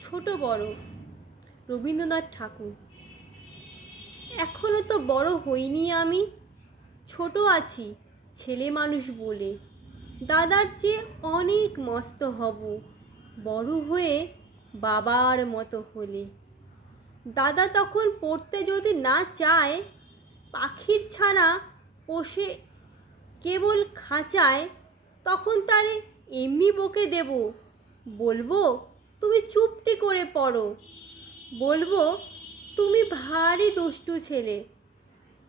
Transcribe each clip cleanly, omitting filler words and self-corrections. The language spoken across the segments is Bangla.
ছোট বড় রবীন্দ্রনাথ ঠাকুর। এখনো তো বড় হইনি আমি, ছোট আছি ছেলে মানুষ বলে। দাদার চেয়ে অনেক মস্ত হব বড় হয়ে বাবার মতো হলে। দাদা তখন পড়তে যদি না চায়, পাখির ছানা পোষে কেবল খাঁচায়, তখন তারে এমনি বকে দেব, বলবো তুমি চুপটি করে পড়ো, বলবো তুমি ভারী দুষ্টু ছেলে।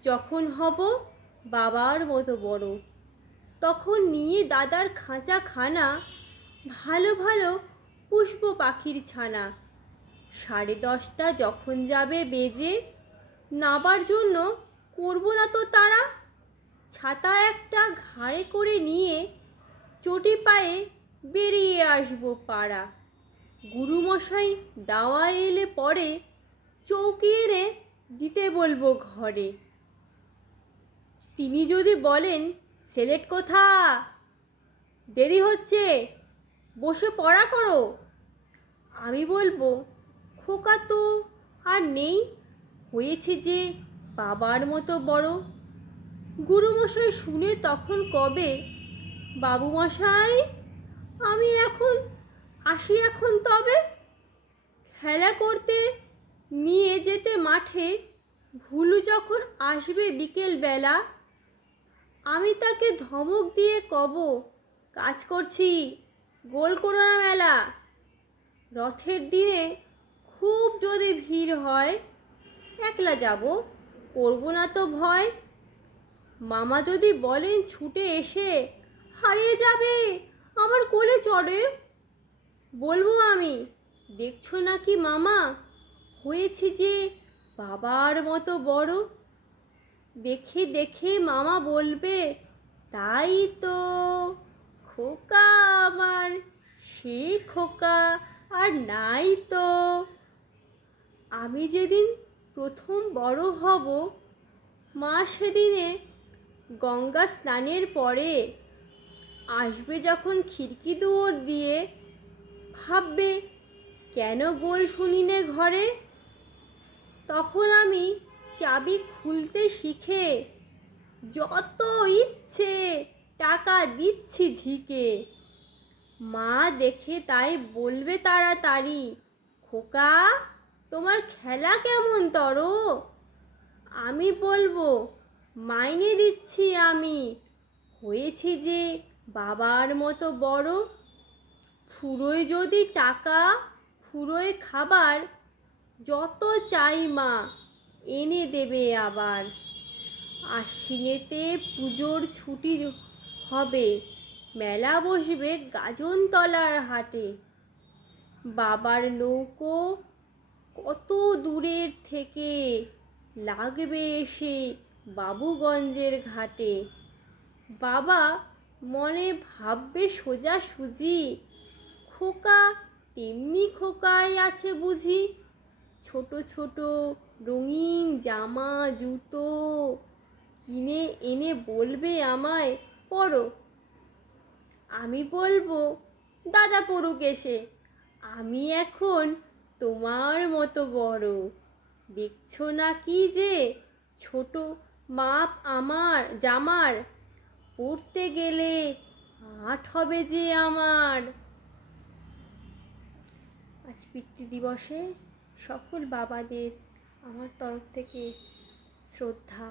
যখন হব বাবার মতো বড়, তখন নিয়ে দাদার খাঁচাখানা ভালো ভালো পুষবো পাখির ছানা। 10:30 যখন যাবে বেজে, নাবার জন্য করবো না তো তাড়া। ছাতা একটা ঘাড়ে করে নিয়ে চটি পায়ে বেরিয়ে আসবো পাড়া। গুরুমশাই দাওয়া এলে পরে চৌকি এনে দিতে বলবো ঘরে। তিনি যদি বলেন, সেলেট কোথা, দেরি হচ্ছে, বসে পড়া করো, আমি বলবো খোকা তো আর নেই, হয়েছে যে বাবার মতো বড়। গুরুমশাই শুনে তখন কবে, বাবুমশাই আমি এখন আসি এখন তবে। খেলা করতে নিয়ে যেতে মাঠে ভুলু যখন আসবে বিকেল বেলা, আমি তাকে ধমক দিয়ে কব, কাজ করছি, গোল করো না মেলা। রথের দিনে খুব যদি ভিড় হয়, একলা যাব, করবো না তো ভয়। মামা যদি বলেন ছুটে এসে, হারিয়ে যাবে আমার কোলে চড়ে, বলবো আমি, দেখছো না কি মামা, হয়েছে যে বাবার মতো বড়। দেখে দেখে মামা বলবে, তাই তো খোকা আমার, সে খোকা আর নাই তো। আমি যেদিন প্রথম বড় হব, মা সেদিনে গঙ্গা স্নানের পরে আসবে যখন খিড়কি দুয়ার দিয়ে, ভাববে কেন গোল শুনি নে ঘরে। তখন আমি চাবি খুলতে শিখে যত ইচ্ছে টাকা দিচ্ছি ঝিকে। মা দেখে তাই বলবে তাড়াতাড়ি, খোকা তোমার খেলা কেমন তর। আমি বলবো, মাইনে দিচ্ছি আমি, হয়েছি যে বাবার মতো বড়। ফুরোয় যদি টাকা, ফুরোয় খাবার, যত চাই মা এনে দেবে আবার। আশ্বিনেতে পুজোর ছুটি হবে, মেলা বসবে গাজনতলার হাটে। বাবার নৌকো কত দূরের থেকে লাগবে এসে বাবুগঞ্জের ঘাটে। বাবা মনে ভাববে সোজাসুজি, খোকা তেমনি খোকাই আছে বুঝি। ছোট ছোট রঙিন জামা জুতো কিনে এনে বলবে আমায়, পরো। আমি বলবো, দাদা পড়ুক এসে, আমি এখন তোমার মতো বড়। দেখছো না কি যে ছোট মাপ আমার জামার, পড়তে গেলে 8 হবে যে আমার। আজ পিতৃদিবসে সকল বাবাদের আমার তরফ থেকে শ্রদ্ধা।